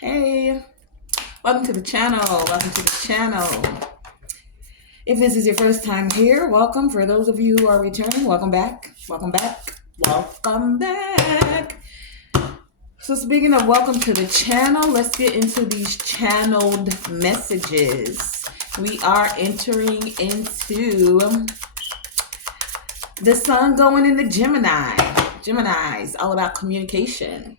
Hey, welcome to the channel. Welcome to the channel. If this is your first time here, welcome. For those of you who are returning, welcome back. Welcome back. Welcome back. So speaking of welcome to the channel, let's get into these channeled messages. We are entering into the sun going into Gemini. Gemini is all about communication.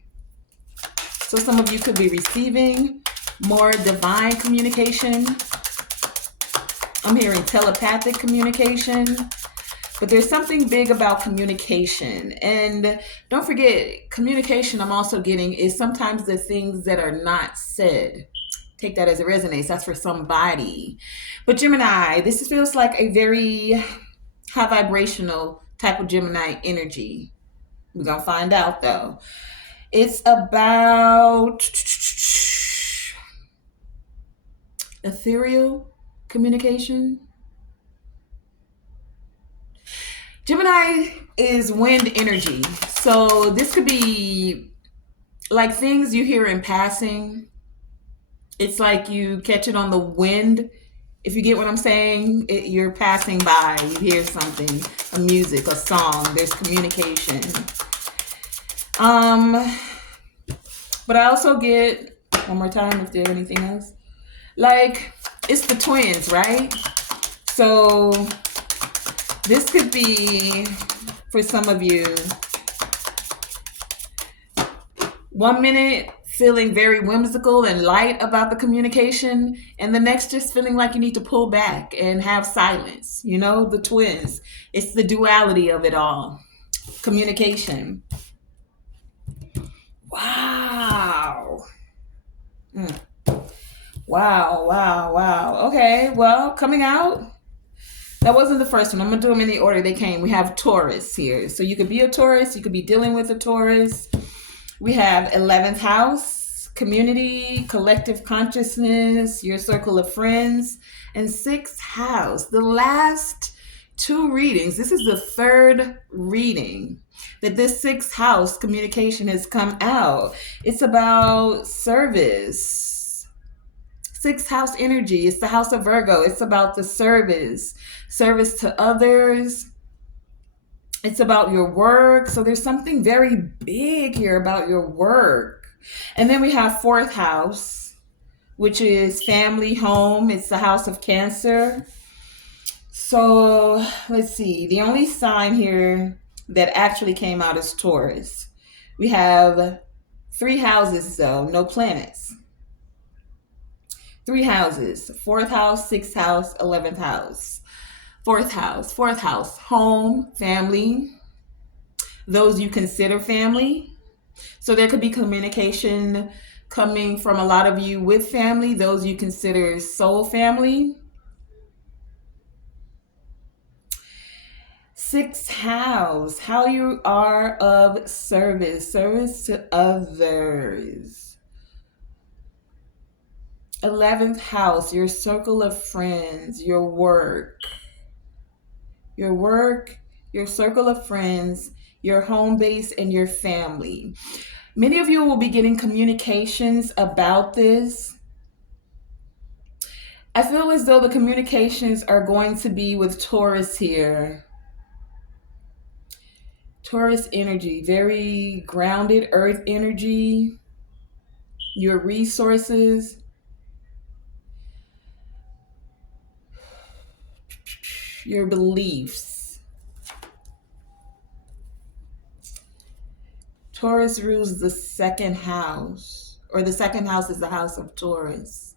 So some of you could be receiving more divine communication. I'm hearing telepathic communication, but there's something big about communication. And don't forget, communication I'm also getting is sometimes the things that are not said. Take that as it resonates. That's for somebody. But Gemini, this feels like a very high vibrational type of Gemini energy. We're going to find out though. It's about ethereal communication. Gemini is wind energy. So this could be like things you hear in passing. It's like you catch it on the wind. If you get what I'm saying, you're passing by, you hear something, a music, a song, there's communication. But I also get, one more time if there's anything else, like it's the twins, right? So this could be, for some of you, 1 minute feeling very whimsical and light about the communication, and the next just feeling like you need to pull back and have silence. You know, the twins. It's the duality of it all. Communication. Wow. Wow. Okay, well, coming out. That wasn't the first one. I'm going to do them in the order they came. We have Taurus here. So you could be a Taurus. You could be dealing with a Taurus. We have 11th house, community, collective consciousness, your circle of friends, and 6th house. The last two readings, this is the third reading that this 6th house communication has come out. It's about service. 6th house energy. It's the house of Virgo. It's about the service to others. It's about your work. So there's something very big here about your work. And then we have 4th house, which is family, home. It's the house of Cancer. So let's see. The only sign here that actually came out is Taurus. We have 3 houses though, no planets. 3 houses, 4th house, 6th house, 11th house. 4th house, home, family, those you consider family. So there could be communication coming from a lot of you with family, those you consider soul family. 6th house, how you are of service to others. 11th house, your circle of friends, your work, your circle of friends, your home base, and your family. Many of you will be getting communications about this. I feel as though the communications are going to be with Taurus here. Taurus energy, very grounded earth energy, your resources, your beliefs. Taurus rules the 2nd house, or the 2nd house is the house of Taurus.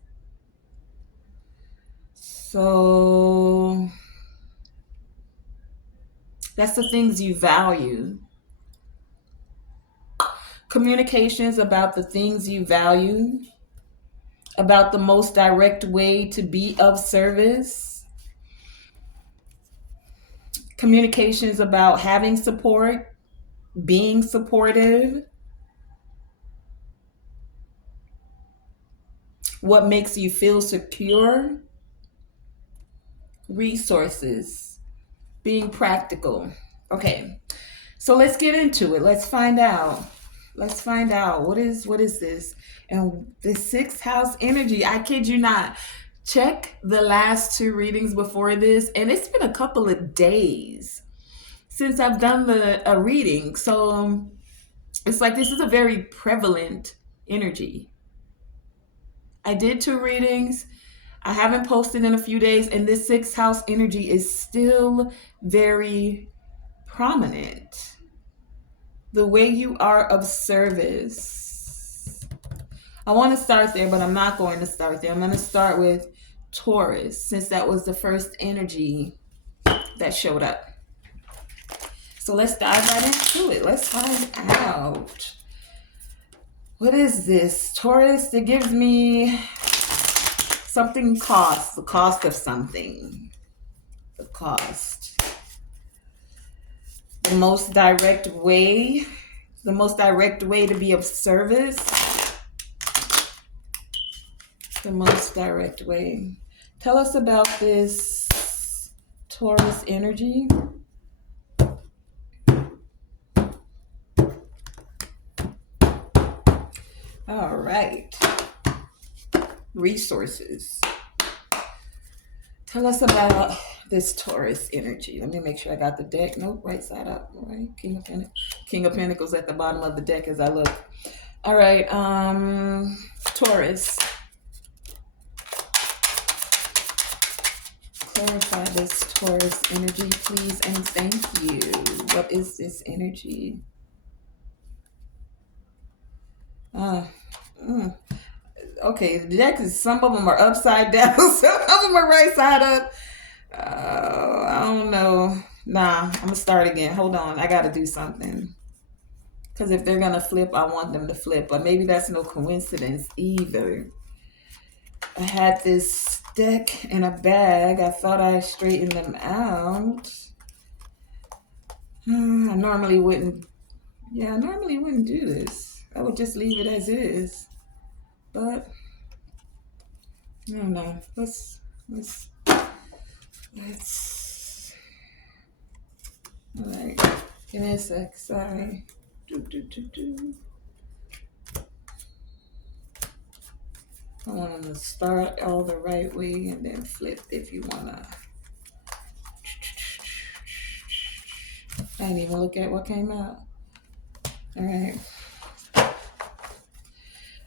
So that's the things you value. Communications about the things you value, about the most direct way to be of service. Communications about having support, being supportive. What makes you feel secure? Resources, being practical. Okay, so let's get into it. Let's find out. Let's find out. What is this? And the sixth house energy, I kid you not. Check the last two readings before this, and it's been a couple of days since I've done a reading. So it's like this is a very prevalent energy. I did two readings. I haven't posted in a few days, and this sixth house energy is still very prominent. The way you are of service. I want to start there, but I'm not going to start there. I'm going to start with Taurus, since that was the first energy that showed up. So let's dive right into it. Let's find out. What is this? Taurus, it gives me something cost, the cost of something. The cost. The most direct way to be of service. The most direct way. Tell us about this Taurus energy. All right. Resources. Tell us about this Taurus energy. Let me make sure I got the deck. Nope, right side up. All right. King of Pentacles at the bottom of the deck as I look. All right. Taurus. Clarify this Taurus energy, please, and thank you. What is this energy? Okay, the deck is, some of them are upside down, some of them are right side up. I don't know. Nah, I'm gonna start again. Hold on, I gotta do something. Because if they're gonna flip, I want them to flip. But maybe that's no coincidence either. I had this deck in a bag. I thought I straightened them out. I normally wouldn't. Yeah, I normally wouldn't do this. I would just leave it as is. But I don't know. Let's. All right. Give me a sec. Sorry. I want them to start all the right way and then flip if you wanna. I didn't even look at what came out. All right.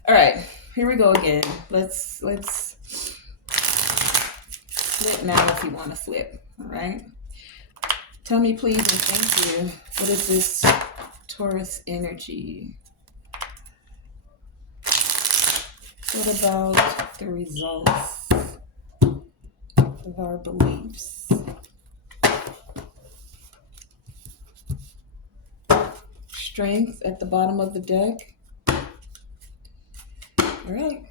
All right. Here we go again. Let's flip now if you want to flip. All right. Tell me please and thank you. What is this Taurus energy? What about the results of our beliefs? Strength at the bottom of the deck. All right.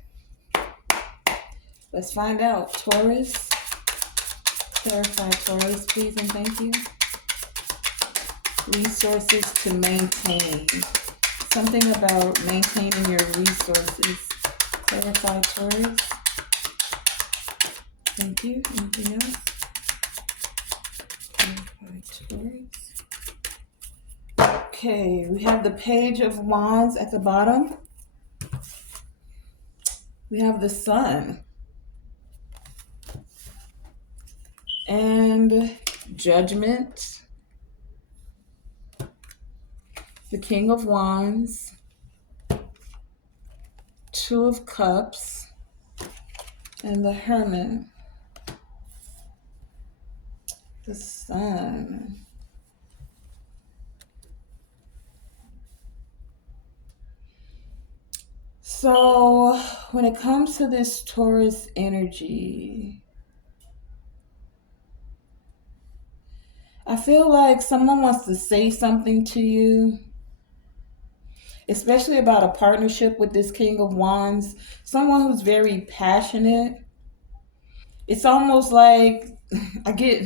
Let's find out. Taurus. Clarify Taurus, please and thank you. Resources to maintain. Something about maintaining your resources. Clarify Taurus. Thank you. Anything else? Clarify Taurus. Okay, we have the Page of Wands at the bottom. We have the Sun. And Judgment. The King of Wands. Two of Cups. And the Hermit. The Sun. So when it comes to this Taurus energy, I feel like someone wants to say something to you, especially about a partnership with this King of Wands, someone who's very passionate. It's almost like I get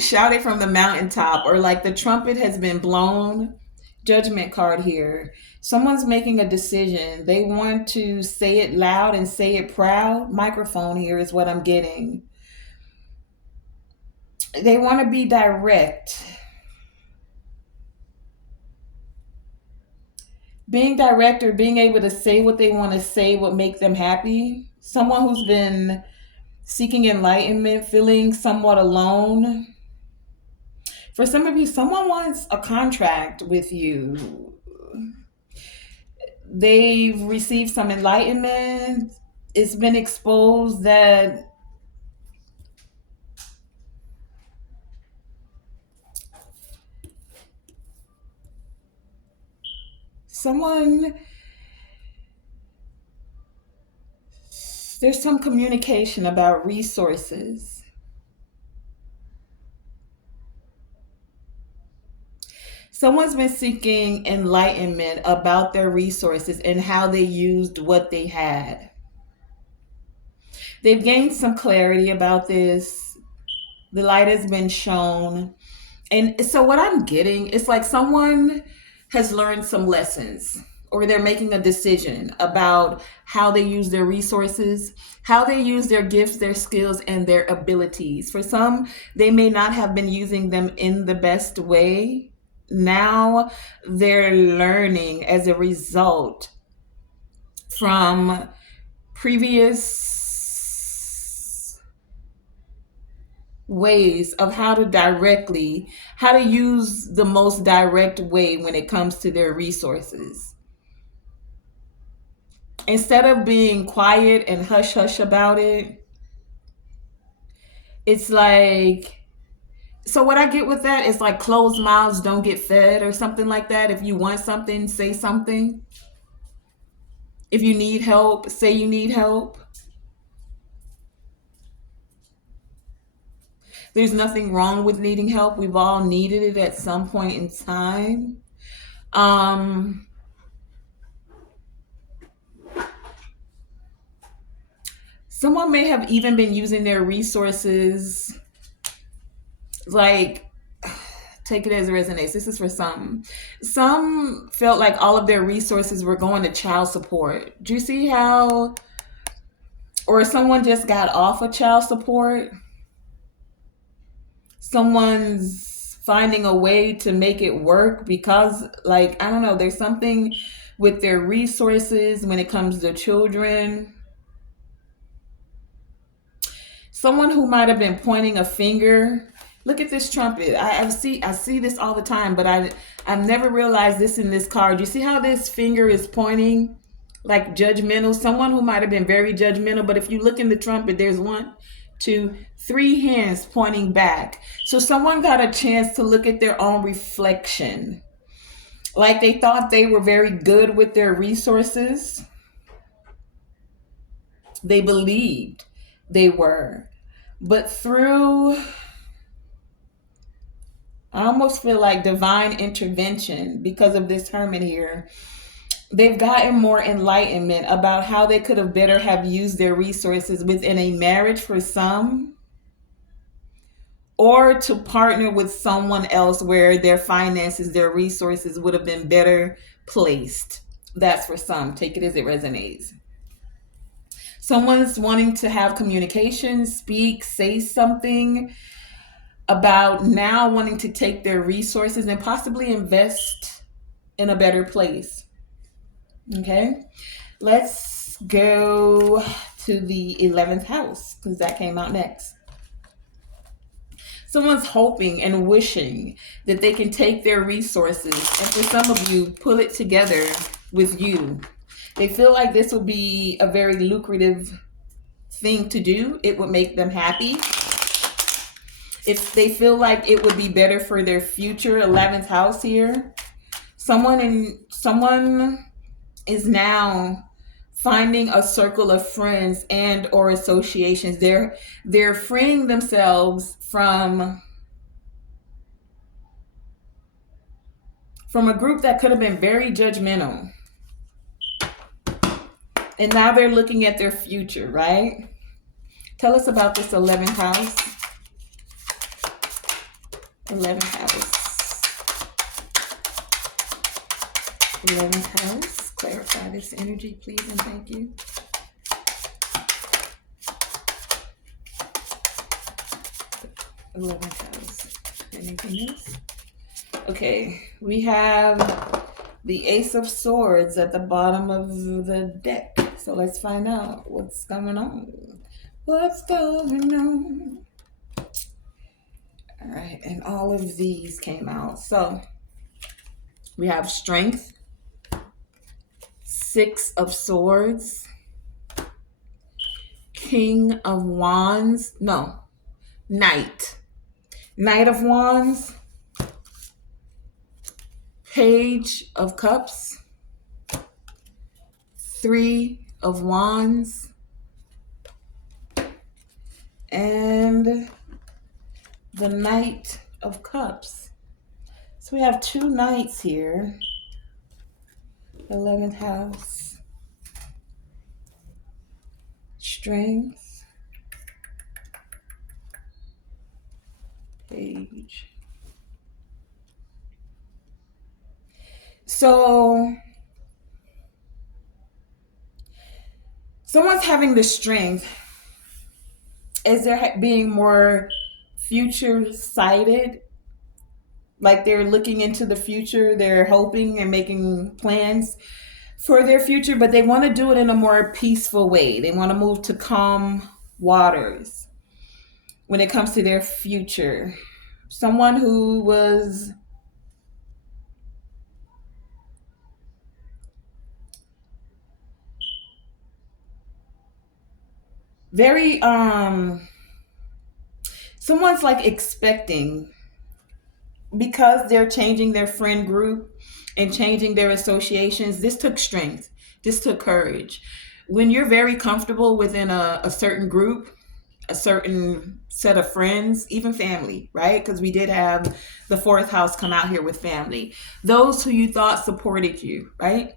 shouted from the mountaintop, or like the trumpet has been blown. Judgment card here. Someone's making a decision. They want to say it loud and say it proud. Microphone here is what I'm getting. They want to be direct. Being direct or being able to say what they want to say would make them happy. Someone who's been seeking enlightenment, feeling somewhat alone. For some of you, someone wants a contract with you. They've received some enlightenment. It's been exposed that someone, there's some communication about resources. Someone's been seeking enlightenment about their resources and how they used what they had. They've gained some clarity about this. The light has been shown. And so, what I'm getting, it's like someone has learned some lessons or they're making a decision about how they use their resources, how they use their gifts, their skills, and their abilities. For some, they may not have been using them in the best way. Now they're learning as a result from previous ways of how to use the most direct way when it comes to their resources. Instead of being quiet and hush hush about it, it's like, so what I get with that is like closed mouths don't get fed or something like that. If you want something, say something. If you need help, say you need help. There's nothing wrong with needing help. We've all needed it at some point in time. Um, Someone may have even been using their resources, like, take it as it resonates. This is for some. Some felt like all of their resources were going to child support. Do you see how, or someone just got off of child support? Someone's finding a way to make it work because, like, I don't know, there's something with their resources when it comes to children. Someone who might have been pointing a finger. Look at this trumpet. I see this all the time, but I've never realized this in this card. You see how this finger is pointing like judgmental? Someone who might have been very judgmental, but if you look in the trumpet, there's one, two, three hands pointing back. So someone got a chance to look at their own reflection. Like they thought they were very good with their resources. They believed they were. But through, I almost feel like divine intervention because of this hermit here, they've gotten more enlightenment about how they could have better have used their resources within a marriage for some, or to partner with someone else where their finances, their resources would have been better placed. That's for some. Take it as it resonates. Someone's wanting to have communication, speak, say something about now wanting to take their resources and possibly invest in a better place. Okay, let's go to the 11th house because that came out next. Someone's hoping and wishing that they can take their resources and for some of you, pull it together with you. They feel like this will be a very lucrative thing to do. It would make them happy. If they feel like it would be better for their future, 11th house here. Someone is now finding a circle of friends and or associations. They're freeing themselves from a group that could have been very judgmental. And now they're looking at their future, right? Tell us about this 11th house. 11th house. 11th house. Clarify this energy, please, and thank you. '11th house. Anything else? Okay, we have The Ace of Swords at the bottom of the deck. So let's find out what's going on. What's going on? All right, and all of these came out. So we have Strength, Six of Swords, King of Wands. No, Knight. Knight of Wands, Page of Cups, Three of Wands, and the Knight of Cups. So we have two knights here. 11th house. Strength. Page. So someone's having the strength. Is there being more future sighted? Like they're looking into the future, they're hoping and making plans for their future, but they want to do it in a more peaceful way. They want to move to calm waters when it comes to their future. Someone who was very someone's like expecting, because they're changing their friend group and changing their associations. This took strength, this took courage. When you're very comfortable within a certain group, a certain set of friends, even family, right? Because we did have the fourth house come out here with family. Those who you thought supported you, right?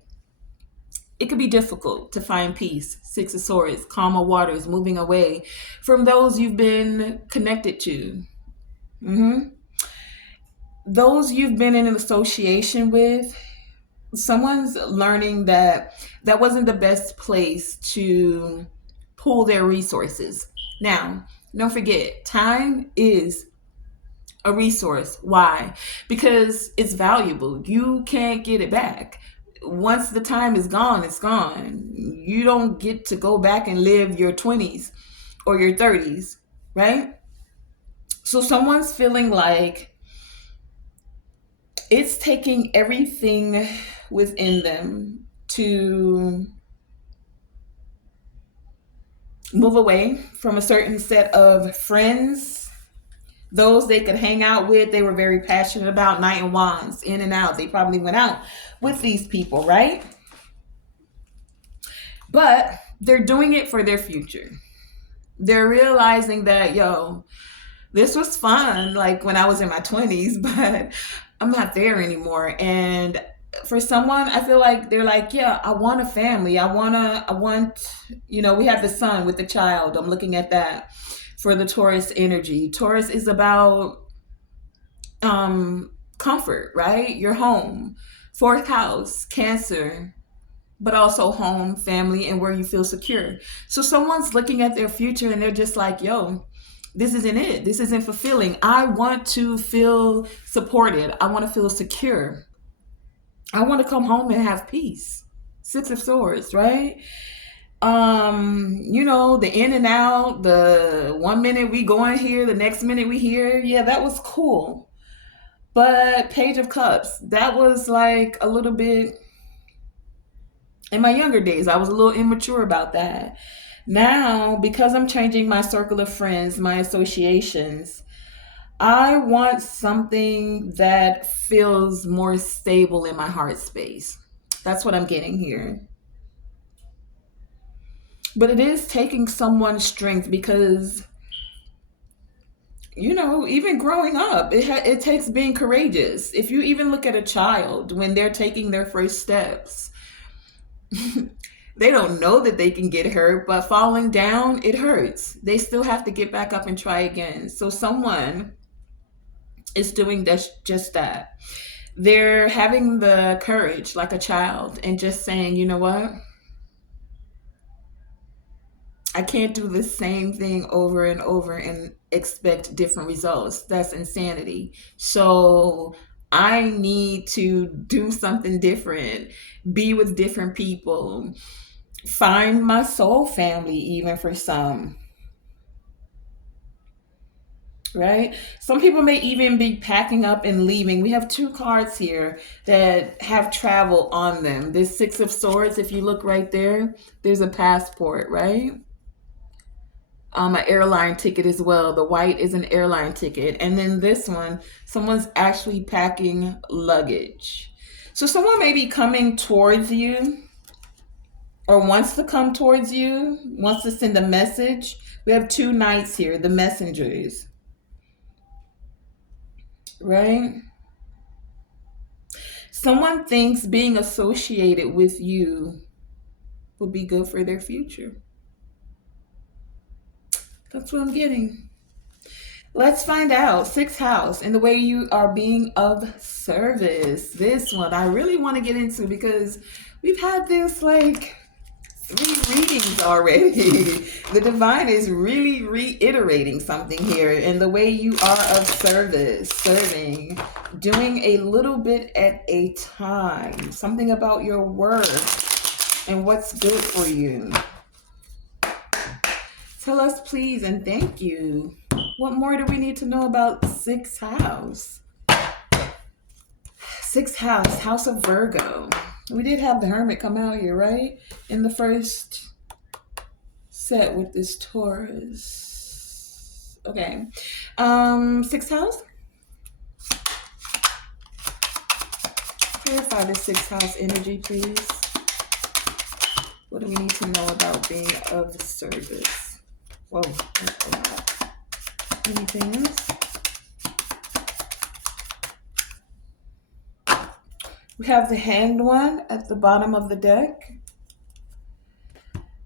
It could be difficult to find peace. Six of Swords, calmer waters, moving away from those you've been connected to. hmm Those you've been in an association with, someone's learning that that wasn't the best place to pool their resources. Now, don't forget, time is a resource. Why? Because it's valuable. You can't get it back. Once the time is gone, it's gone. You don't get to go back and live your 20s or your 30s, right? So someone's feeling like it's taking everything within them to move away from a certain set of friends, those they could hang out with. They were very passionate about. Knight and Wands, in and out. They probably went out with these people, right? But they're doing it for their future. They're realizing that, yo, this was fun, like when I was in my 20s, but I'm not there anymore. And for someone, I feel like they're like, yeah, I want a family. I want, we have the sun with the child. I'm looking at that for the Taurus energy. Taurus is about comfort, right? Your home. Fourth house, Cancer, but also home, family, and where you feel secure. So someone's looking at their future and they're just like, yo, this isn't it. This isn't fulfilling. I want to feel supported. I want to feel secure. I want to come home and have peace. Six of Swords, right? The in and out, the 1 minute we going here, the next minute we here. Yeah, that was cool. But Page of Cups, that was like a little bit, in my younger days, I was a little immature about that. Now, because I'm changing my circle of friends, my associations, I want something that feels more stable in my heart space. That's what I'm getting here. But it is taking someone's strength because, even growing up, it takes being courageous. If you even look at a child when they're taking their first steps, they don't know that they can get hurt, but falling down, it hurts. They still have to get back up and try again. So someone is doing just that. They're having the courage like a child and just saying, you know what? I can't do the same thing over and over and expect different results. That's insanity. So I need to do something different, be with different people, find my soul family, even for some, right? Some people may even be packing up and leaving. We have two cards here that have travel on them. This Six of Swords, if you look right there, there's a passport, right? An airline ticket as well. The white is an airline ticket. And then this one, someone's actually packing luggage. So someone may be coming towards you or wants to come towards you, wants to send a message. We have two knights here, the messengers, right? Someone thinks being associated with you will be good for their future. That's what I'm getting. Let's find out. Sixth house and the way you are being of service. This one I really want to get into because we've had this like three readings already. The divine is really reiterating something here in the way you are of service, serving, doing a little bit at a time, something about your worth and what's good for you. Tell us, please, and thank you. What more do we need to know about sixth house? Sixth house, house of Virgo. We did have the Hermit come out here, right? In the first set with this Taurus. Okay. Sixth house. Clarify the sixth house energy, please. What do we need to know about being of service? Whoa, that's a lot. Anything else? We have the Hanged One at the bottom of the deck.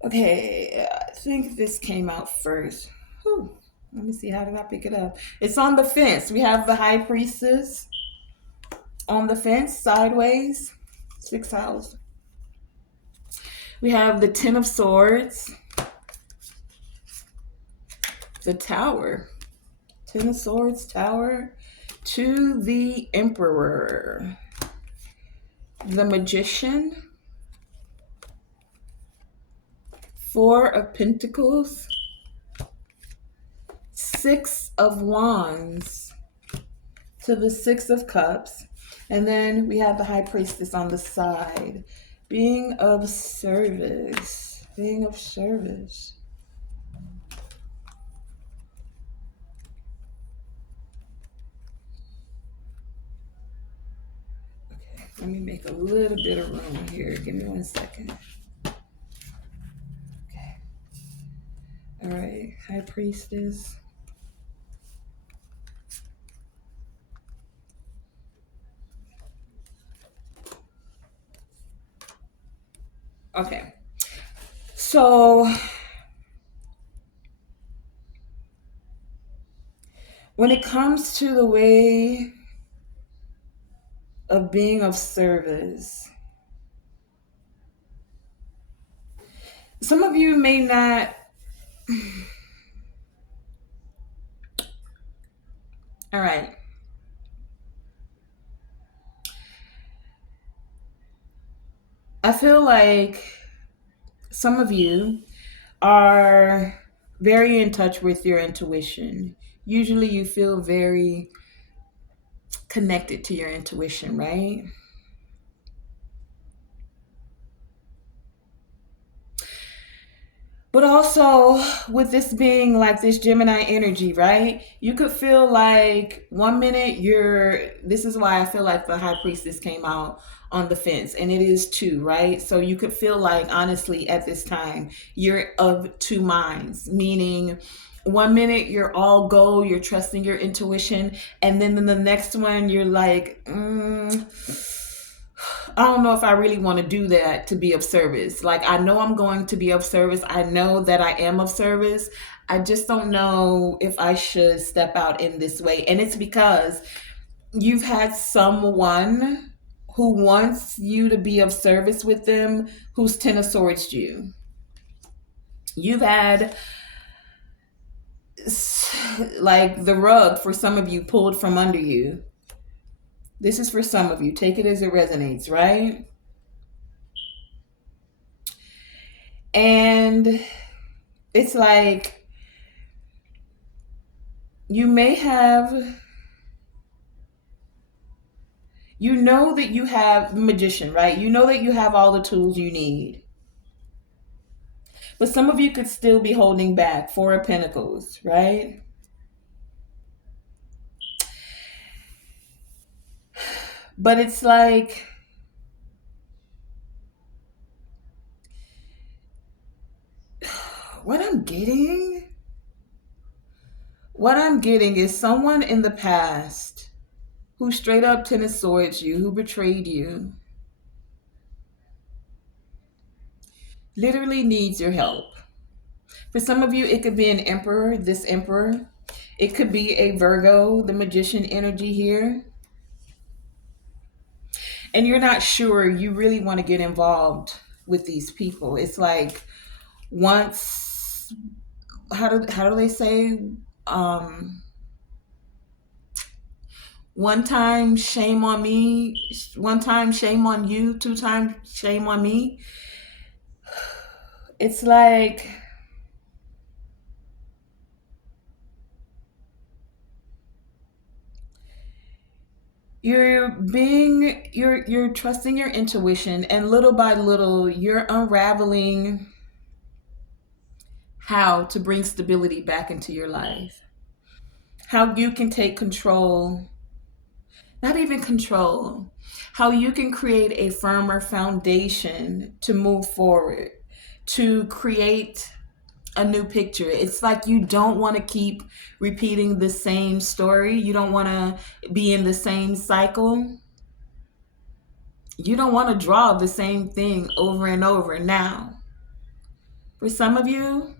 Okay, I think this came out first. Whew. Let me see, how did I pick it up? It's on the fence. We have the High Priestess on the fence, sideways, sixth house. We have the Ten of Swords, the Tower, Ten of Swords, Tower, to the Emperor, the Magician, Four of Pentacles, Six of Wands, to the Six of Cups, and then we have the High Priestess on the side. Being of service, being of service. Okay, let me make a little bit of room here. Give me 1 second. Okay. All right, High Priestess. Okay. So when it comes to the way of being of service, some of you may not. All right. I feel like some of you are very in touch with your intuition. Usually you feel very connected to your intuition, right? But also, with this being like this Gemini energy, right? You could feel like 1 minute this is why I feel like the High Priestess came out on the fence, and it is two, right? So you could feel like, honestly, at this time, you're of two minds, meaning 1 minute you're all go, you're trusting your intuition, and then in the next one, you're like, I don't know if I really want to do that to be of service. Like, I know I'm going to be of service. I know that I am of service. I just don't know if I should step out in this way. And it's because you've had someone who wants you to be of service with them who's Ten of Swords you. You've had like the rug for some of you pulled from under you. This is for some of you. Take it as it resonates, right? And it's like you may have, you know that you have the magician, right? You know that you have all the tools you need. But some of you could still be holding back. Four of Pentacles, right? But it's like what I'm getting, what I'm getting is someone in the past who straight up Ten of Swords you, who betrayed you, literally needs your help. For some of you, it could be an emperor, this emperor. It could be a Virgo, the magician energy here. And you're not sure you really want to get involved with these people. It's like once, how do they say? Um, One time shame on me, one time shame on you, two times shame on me. It's like you're trusting your intuition, and little by little you're unraveling how to bring stability back into your life. How you can take control, not even control, how you can create a firmer foundation to move forward, to create a new picture. It's like you don't want to keep repeating the same story. You don't want to be in the same cycle. You don't want to draw the same thing over and over. Now, for some of you,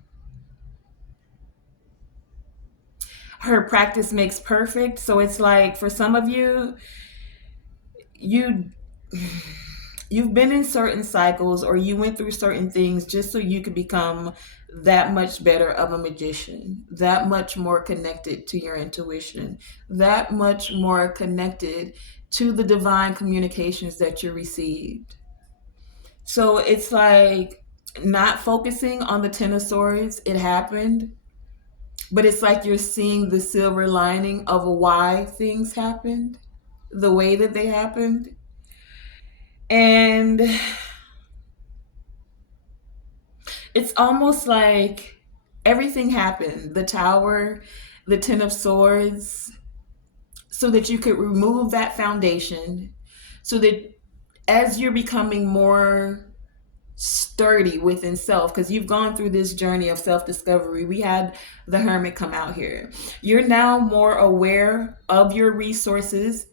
her practice makes perfect. So it's like for some of you, you you've been in certain cycles or you went through certain things just so you could become that much better of a magician, that much more connected to your intuition, that much more connected to the divine communications that you received. So it's like not focusing on the Ten of Swords, it happened, but it's like you're seeing the silver lining of why things happened, the way that they happened. And it's almost like everything happened, the Tower, the Ten of Swords, so that you could remove that foundation, so that as you're becoming more sturdy within self, because you've gone through this journey of self-discovery. We had the Hermit come out here. You're now more aware of your resources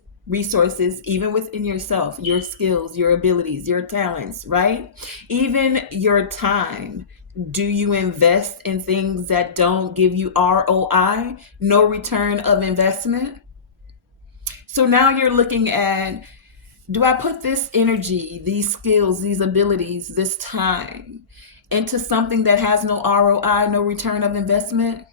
even within yourself, your skills, your abilities, your talents, right? Even your time. Do you invest in things that don't give you ROI, no return of investment? So now you're looking at, do I put this energy, these skills, these abilities, this time into something that has no ROI, no return of investment?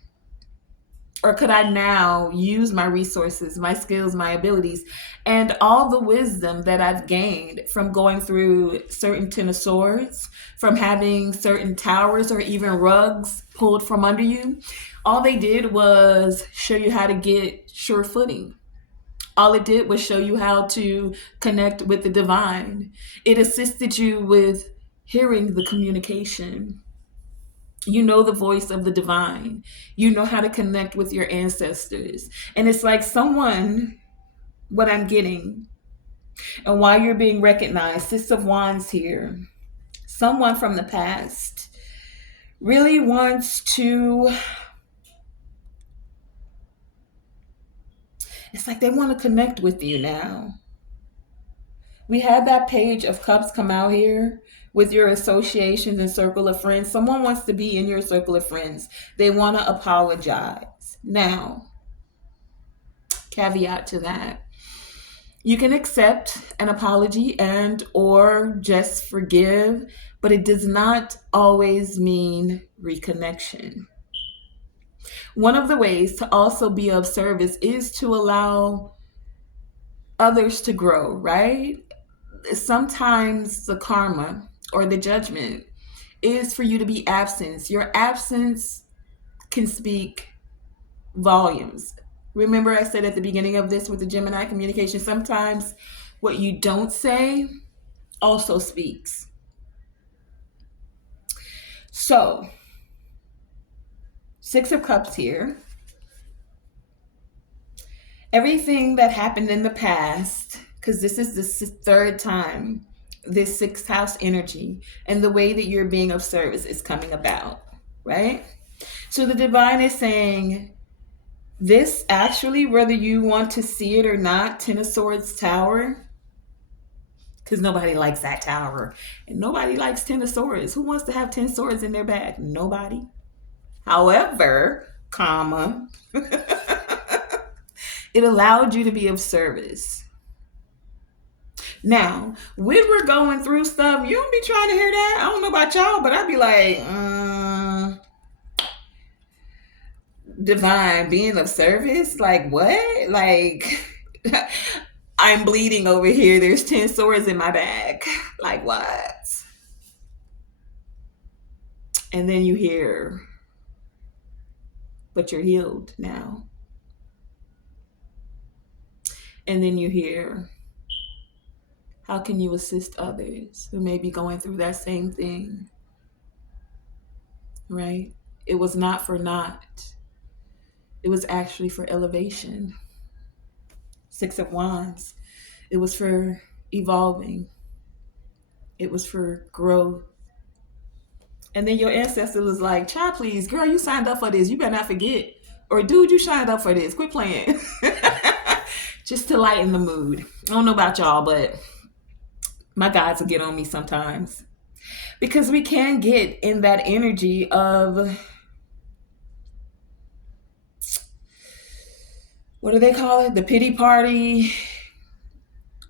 Or could I now use my resources, my skills, my abilities, and all the wisdom that I've gained from going through certain Ten of Swords, from having certain towers or even rugs pulled from under you? All they did was show you how to get sure footing. All it did was show you how to connect with the divine. It assisted you with hearing the communication. You know the voice of the divine. You know how to connect with your ancestors. And it's like someone, what I'm getting, and why you're being recognized, Six of Wands here, someone from the past really wants to, it's like they want to connect with you now. We had that Page of Cups come out here with your associations and circle of friends. Someone wants to be in your circle of friends. They want to apologize. Now, caveat to that. You can accept an apology and or just forgive, but it does not always mean reconnection. One of the ways to also be of service is to allow others to grow, right? Sometimes the karma or the judgment is for you to be absent. Your absence can speak volumes. Remember, I said at the beginning of this with the Gemini communication, sometimes what you don't say also speaks. So, Six of Cups here. Everything that happened in the past, because this is the third time this sixth house energy and the way that you're being of service is coming about, right? So the divine is saying, this actually, whether you want to see it or not, Ten of Swords Tower, because nobody likes that tower. And nobody likes Ten of Swords. Who wants to have 10 swords in their bag? Nobody. However, comma, it allowed you to be of service. Now, when we're going through stuff, you don't be trying to hear that. I don't know about y'all, but I'd be like, divine being of service? Like, what? Like, I'm bleeding over here. There's 10 swords in my bag. Like, what? And then you hear, but you're healed now. And then you hear, how can you assist others who may be going through that same thing? Right? It was not for naught. It was actually for elevation. Six of Wands. It was for evolving. It was for growth. And then your ancestor was like, child, please, girl, you signed up for this. You better not forget. Or dude, you signed up for this. Quit playing. Just to lighten the mood. I don't know about y'all, but my guides will get on me sometimes. Because we can get in that energy of, what do they call it? The pity party,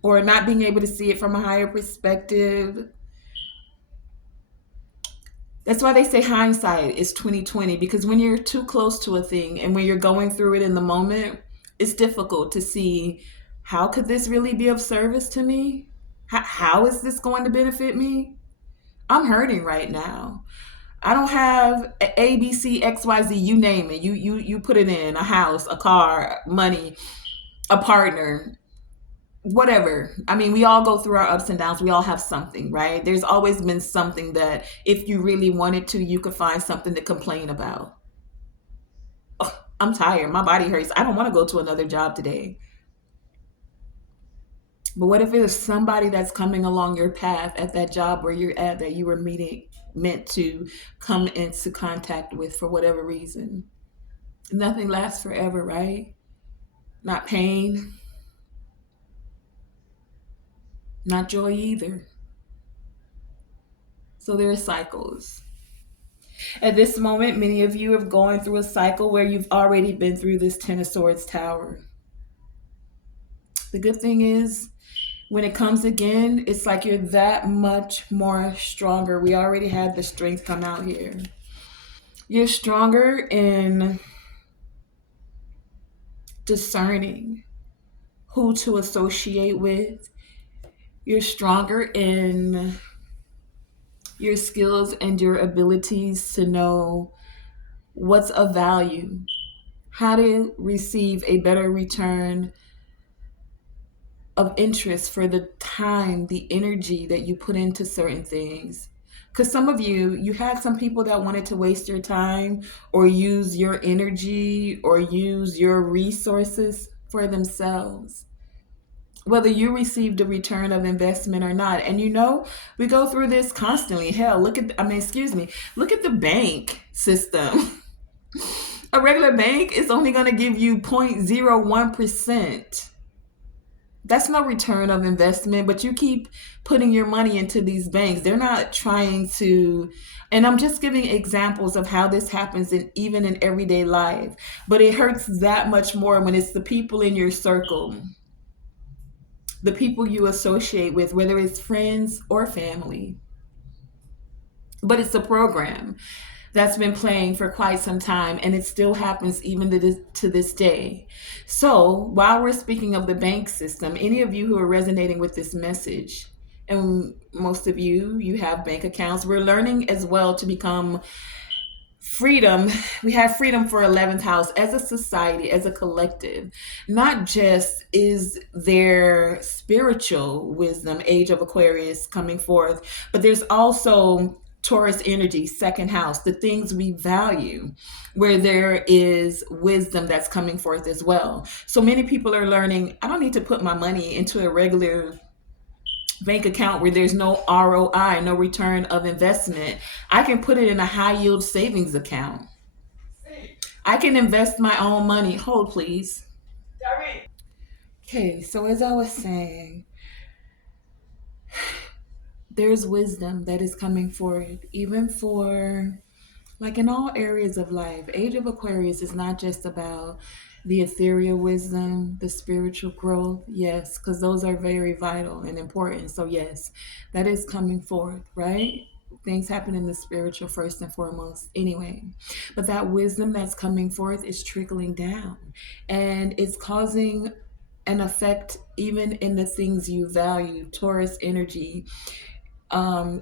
or not being able to see it from a higher perspective. That's why they say hindsight is 2020, because when you're too close to a thing and when you're going through it in the moment, it's difficult to see, how could this really be of service to me? How is this going to benefit me? I'm hurting right now. I don't have A, B, C, X, Y, Z, you name it. You put it in, a house, a car, money, a partner, whatever. I mean, we all go through our ups and downs. We all have something, right? There's always been something that if you really wanted to, you could find something to complain about. Ugh, I'm tired. My body hurts. I don't want to go to another job today. But what if there's somebody that's coming along your path at that job where you're at, that you were meant to come into contact with for whatever reason? Nothing lasts forever, right? Not pain, not joy either. So there are cycles. At this moment, many of you have gone through a cycle where you've already been through this Ten of Swords Tower. The good thing is, when it comes again, it's like you're that much more stronger. We already had the strength come out here. You're stronger in discerning who to associate with. You're stronger in your skills and your abilities to know what's of value, how to receive a better return of interest for the time, the energy that you put into certain things. Because some of you had some people that wanted to waste your time or use your energy or use your resources for themselves, whether you received a return of investment or not. And we go through this constantly. Hell, look at the bank system. A regular bank is only going to give you 0.01%. That's no return of investment, but you keep putting your money into these banks. They're not trying to, and I'm just giving examples of how this happens even in everyday life, but it hurts that much more when it's the people in your circle, the people you associate with, whether it's friends or family. But it's a program. that's been playing for quite some time, and it still happens even to this day. So, while we're speaking of the bank system, any of you who are resonating with this message, and most of you have bank accounts, we're learning as well to become freedom. We have freedom for 11th house as a society, as a collective. Not just is there spiritual wisdom, age of Aquarius coming forth, but there's also Taurus energy, second house, the things we value, where there is wisdom that's coming forth as well. So many people are learning, I don't need to put my money into a regular bank account where there's no ROI, no return of investment. I can put it in a high yield savings account. I can invest my own money. Hold, please. Okay, so as I was saying, there's wisdom that is coming forward, even for like in all areas of life. Age of Aquarius is not just about the ethereal wisdom, the spiritual growth, yes, because those are very vital and important. So, yes, that is coming forth, right? Things happen in the spiritual first and foremost, anyway. But that wisdom that's coming forth is trickling down, and it's causing an effect even in the things you value. Taurus energy,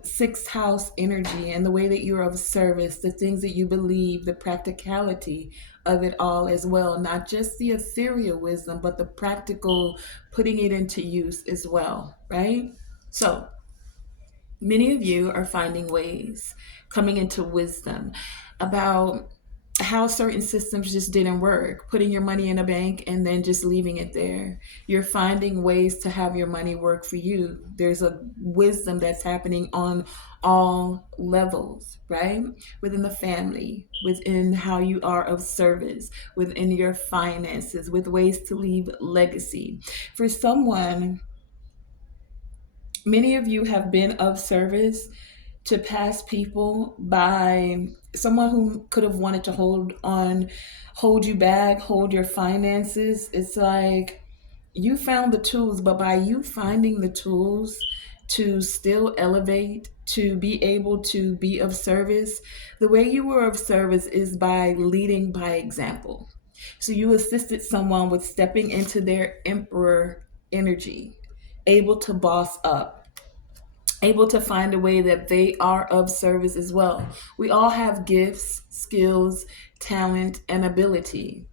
sixth house energy, and the way that you're of service, the things that you believe, the practicality of it all as well, not just the ethereal wisdom, but the practical putting it into use as well, right? So many of you are finding ways, coming into wisdom about how certain systems just didn't work, putting your money in a bank and then just leaving it there. You're finding ways to have your money work for you. There's a wisdom that's happening on all levels, right? Within the family, within how you are of service, within your finances, with ways to leave legacy. For someone, many of you have been of service to past people by someone who could have wanted to hold you back, hold your finances. It's like you found the tools, but by you finding the tools to still elevate, to be able to be of service, the way you were of service is by leading by example. So you assisted someone with stepping into their emperor energy, able to boss up, able to find a way that they are of service as well. We all have gifts, skills, talent, and ability.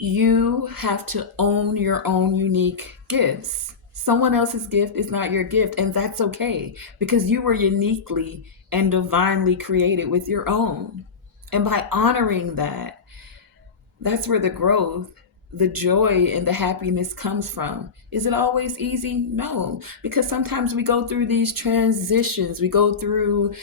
You have to own your own unique gifts. Someone else's gift is not your gift, and that's okay because you were uniquely and divinely created with your own. And by honoring that, that's where the growth, the joy, and the happiness comes from. Is it always easy? No, because sometimes we go through these transitions. We go through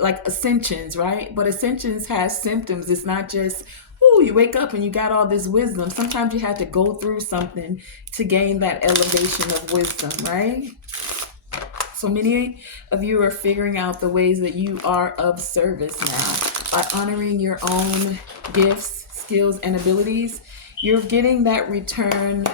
like ascensions, right? But ascensions has symptoms. It's not just, oh, you wake up and you got all this wisdom. Sometimes you have to go through something to gain that elevation of wisdom, right? So many of you are figuring out the ways that you are of service now. By honoring your own gifts, skills, and abilities, you're getting that return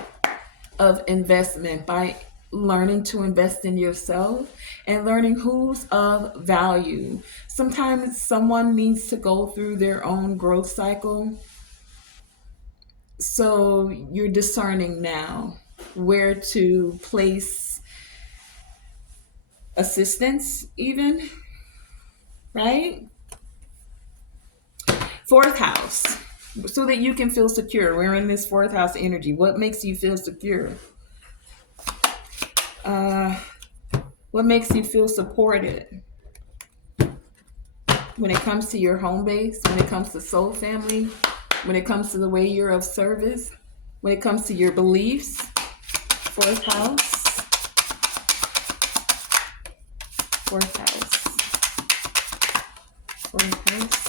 of investment by learning to invest in yourself and learning who's of value. Sometimes someone needs to go through their own growth cycle. So you're discerning now where to place assistance, even, right? Fourth house, so that you can feel secure. We're in this fourth house energy. What makes you feel secure? Uh, what makes you feel supported? When it comes to your home base, when it comes to soul family, when it comes to the way you're of service, when it comes to your beliefs, fourth house, fourth house, fourth house.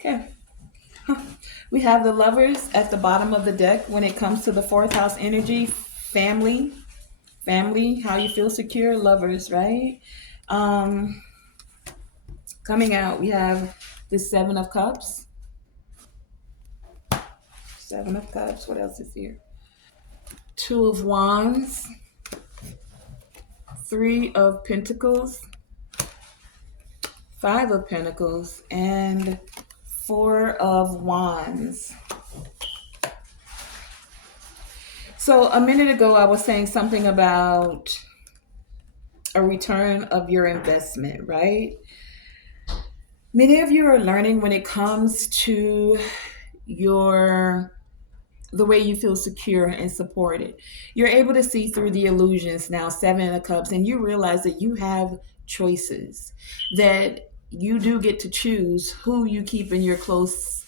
Okay. We have the lovers at the bottom of the deck when it comes to the fourth house energy, family, how you feel secure, lovers, right? Um, Coming out, we have the Seven of Cups. Seven of Cups. What else is here? Two of Wands, Three of Pentacles, Five of Pentacles, and Four of Wands. So a minute ago, I was saying something about a return of your investment, right? Many of you are learning when it comes to your the way you feel secure and supported. You're able to see through the illusions now, Seven of Cups, and you realize that you have choices, that you do get to choose who you keep in your close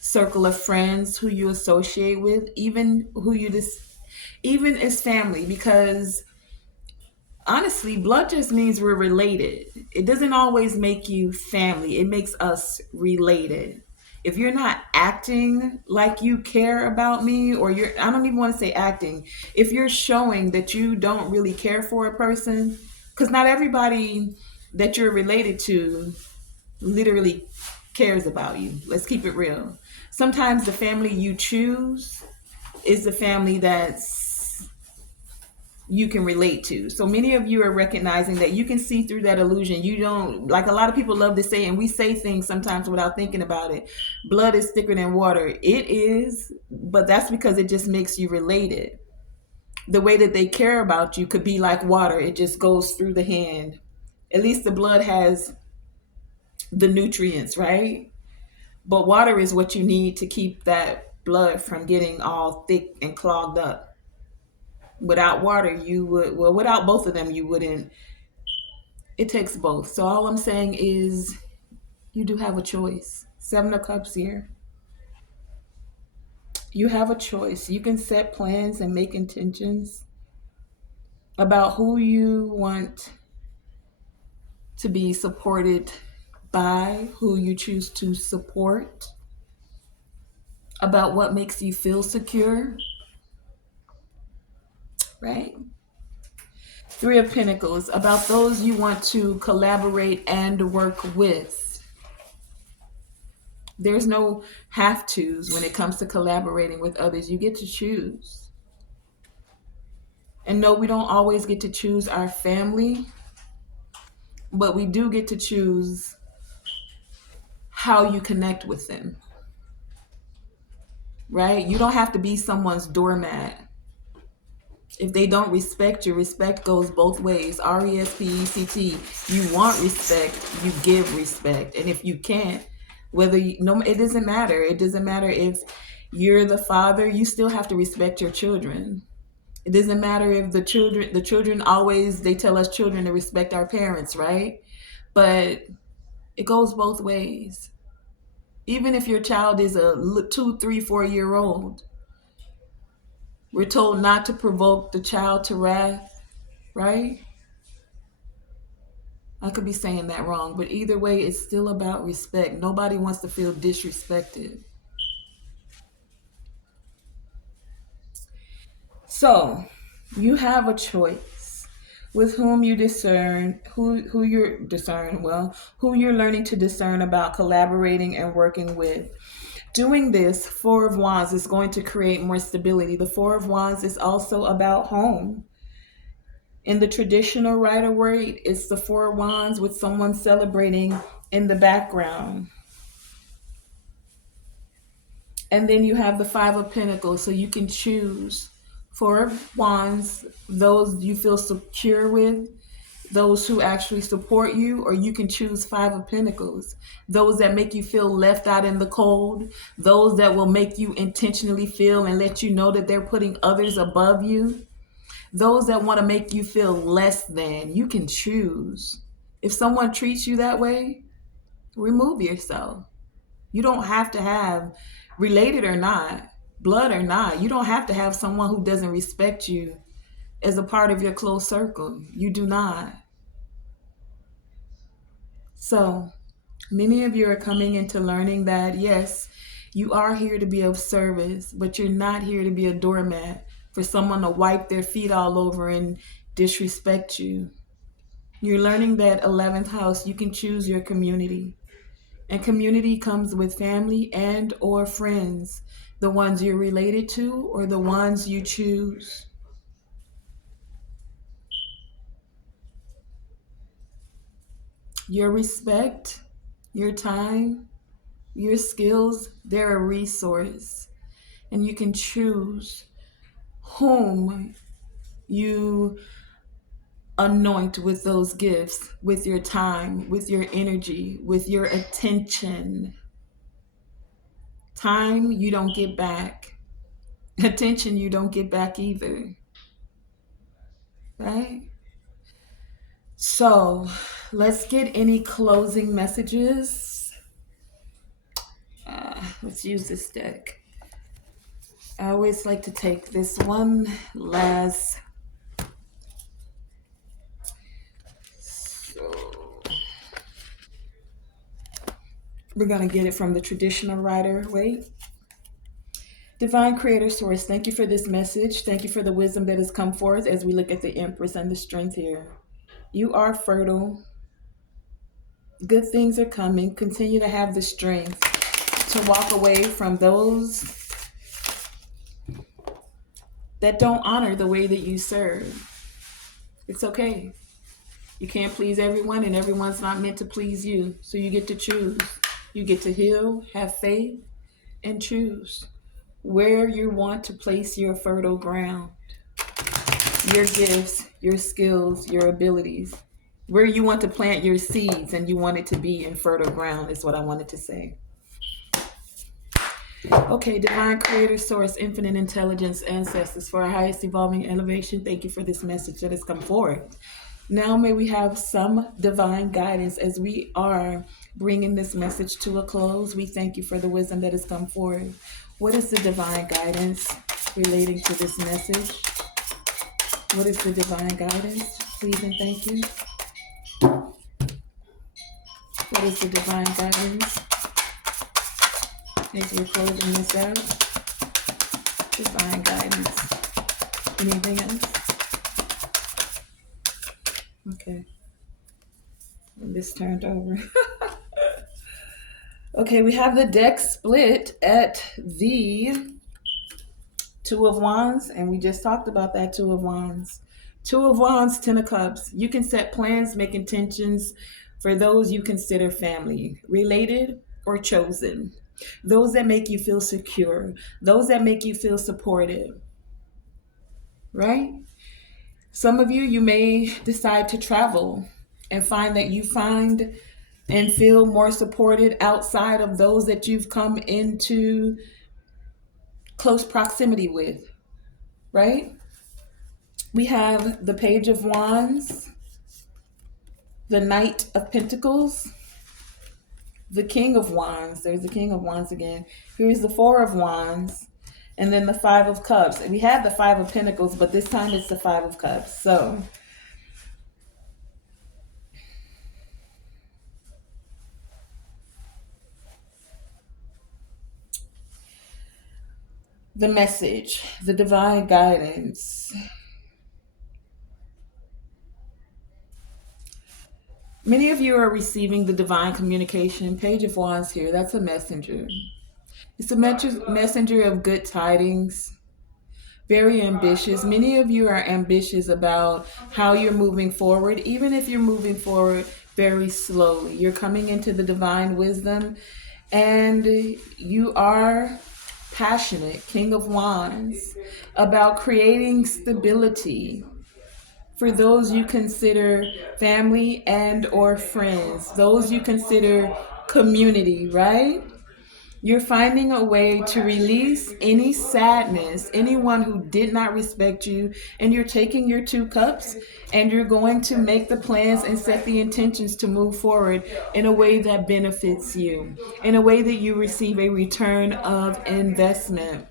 circle of friends, who you associate with, even who you just, even as family, because honestly, blood just means we're related. It doesn't always make you family, it makes us related. If you're not acting like you care about me, or I don't even want to say acting, if you're showing that you don't really care for a person, because not everybody that you're related to literally cares about you. Let's keep it real. Sometimes the family you choose is the family that's you can relate to. So many of you are recognizing that you can see through that illusion. You don't, like a lot of people love to say, and we say things sometimes without thinking about it. Blood is thicker than water. It is, but that's because it just makes you related. The way that they care about you could be like water. It just goes through the hand. At least the blood has the nutrients, right? But water is what you need to keep that blood from getting all thick and clogged up. Without water, without both of them, you wouldn't. It takes both. So all I'm saying is you do have a choice. Seven of Cups here. You have a choice. You can set plans and make intentions about who you want to be supported by, who you choose to support, about what makes you feel secure, right? Three of Pentacles, about those you want to collaborate and work with. There's no have tos when it comes to collaborating with others. You get to choose. And no, we don't always get to choose our family, but we do get to choose how you connect with them, right? You don't have to be someone's doormat. If they don't respect you, respect goes both ways. RESPECT. You want respect, you give respect. And if you can't, whether you, no, it doesn't matter. It doesn't matter if you're the father, you still have to respect your children. It doesn't matter if the children always, they tell us children to respect our parents, right? But it goes both ways. Even if your child is a 2, 3, 4 year old, we're told not to provoke the child to wrath, right? I could be saying that wrong, but either way, it's still about respect. Nobody wants to feel disrespected. So, you have a choice with whom you discern, who you're discern, well, who you're learning to discern about collaborating and working with. Doing this, Four of Wands is going to create more stability. The Four of Wands is also about home. In the traditional Rider Waite, it's the Four of Wands with someone celebrating in the background. And then you have the Five of Pentacles, so you can choose Four of Wands, those you feel secure with, those who actually support you, or you can choose Five of Pentacles, those that make you feel left out in the cold, those that will make you intentionally feel and let you know that they're putting others above you, those that want to make you feel less than. You can choose. If someone treats you that way, remove yourself. You don't have to have, related or not, blood or not, you don't have to have someone who doesn't respect you as a part of your close circle. You do not. So many of you are coming into learning that, yes, you are here to be of service, but you're not here to be a doormat for someone to wipe their feet all over and disrespect you. You're learning that 11th house, you can choose your community. And community comes with family and or friends. The ones you're related to or the ones you choose? Your respect, your time, your skills, they're a resource. And you can choose whom you anoint with those gifts, with your time, with your energy, with your attention. Time you don't get back. Attention you don't get back either. Right? So let's get any closing messages. Let's use this deck. I always like to take this one last. So we're going to get it from the traditional writer way. Divine Creator Source, thank you for this message. Thank you for the wisdom that has come forth as we look at the Empress and the strength here. You are fertile. Good things are coming. Continue to have the strength to walk away from those that don't honor the way that you serve. It's okay. You can't please everyone, and everyone's not meant to please you. So you get to choose. You get to heal, have faith, and choose where you want to place your fertile ground, your gifts, your skills, your abilities, where you want to plant your seeds and you want it to be in fertile ground is what I wanted to say. Okay, Divine Creator Source, Infinite Intelligence, Ancestors, for our highest evolving elevation, thank you for this message that has come forth. Now may we have some divine guidance as we are bringing this message to a close. We thank you for the wisdom that has come forward. What is the divine guidance relating to this message? What is the divine guidance? Please and thank you. What is the divine guidance? As we're closing this out. Divine guidance. Anything else? Okay. And this turned over. Okay, we have the deck split at the Two of Wands, and we just talked about that Two of Wands. Two of Wands, Ten of Cups. You can set plans, make intentions for those you consider family, related or chosen. Those that make you feel secure. Those that make you feel supported. Right? Some of you, you may decide to travel and find that you find and feel more supported outside of those that you've come into close proximity with, right? We have the Page of Wands, the Knight of Pentacles, the King of Wands. There's the King of Wands again. Here's the Four of Wands, and then the Five of Cups. We had the Five of Pentacles, but this time it's the Five of Cups. So the message, the divine guidance. Many of you are receiving the divine communication. Page of Wands here, that's a messenger. It's a messenger of good tidings. Very ambitious. Many of you are ambitious about how you're moving forward, even if you're moving forward very slowly. You're coming into the divine wisdom and you are passionate, King of Wands, about creating stability for those you consider family and or friends, those you consider community, right? You're finding a way to release any sadness, anyone who did not respect you, and you're taking your two cups and you're going to make the plans and set the intentions to move forward in a way that benefits you, in a way that you receive a return of investment.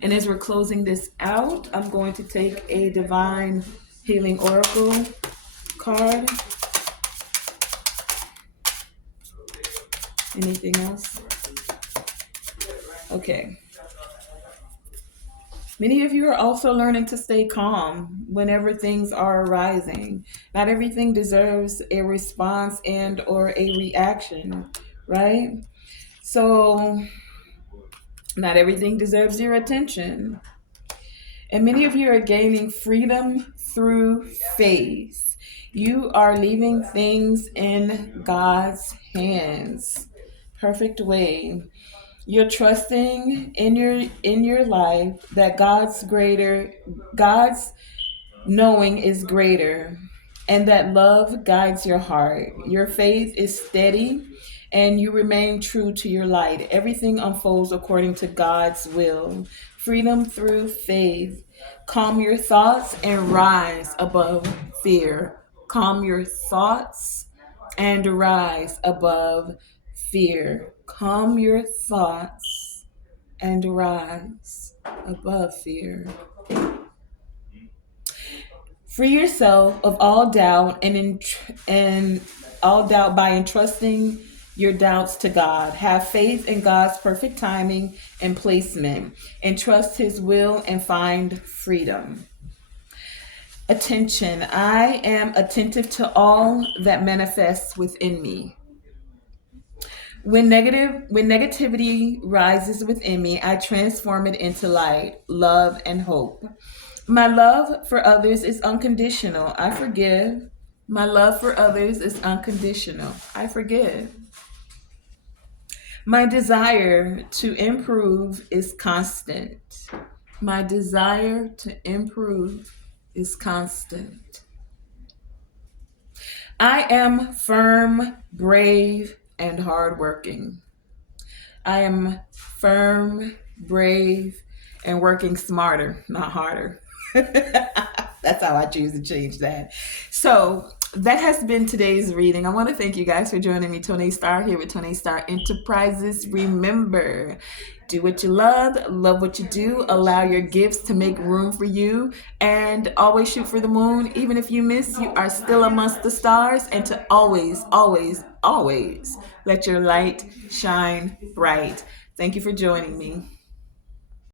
And as we're closing this out, I'm going to take a Divine Healing Oracle card. Anything else? Okay. Many of you are also learning to stay calm whenever things are arising. Not everything deserves a response and or a reaction, right? So Not everything deserves your attention. And many of you are gaining freedom through faith. You are leaving things in God's hands. Perfect way. You're trusting in your life that God's knowing is greater, and that love guides your heart. Your faith is steady and you remain true to your light. Everything unfolds according to God's will. Freedom through faith. Calm your thoughts and rise above fear. Calm your thoughts and rise above fear. Calm your thoughts and rise above fear. Free yourself of all doubt and all doubt by entrusting your doubts to God. Have faith in God's perfect timing and placement, and trust His will and find freedom. Attention. I am attentive to all that manifests within me. When negativity rises within me, I transform it into light, love, and hope. My love for others is unconditional. I forgive. My love for others is unconditional. I forgive. My desire to improve is constant. My desire to improve is constant. I am firm, brave, and hardworking. I am firm, brave, and working smarter, not harder. That's how I choose to change that. So that has been today's reading. I want to thank you guys for joining me, Tonae Star, here with Tonae Star Enterprises. Remember, do what you love what you do, allow your gifts to make room for you, and always shoot for the moon. Even if you miss, you are still amongst the stars, and to always, always, always let your light shine bright. Thank you for joining me.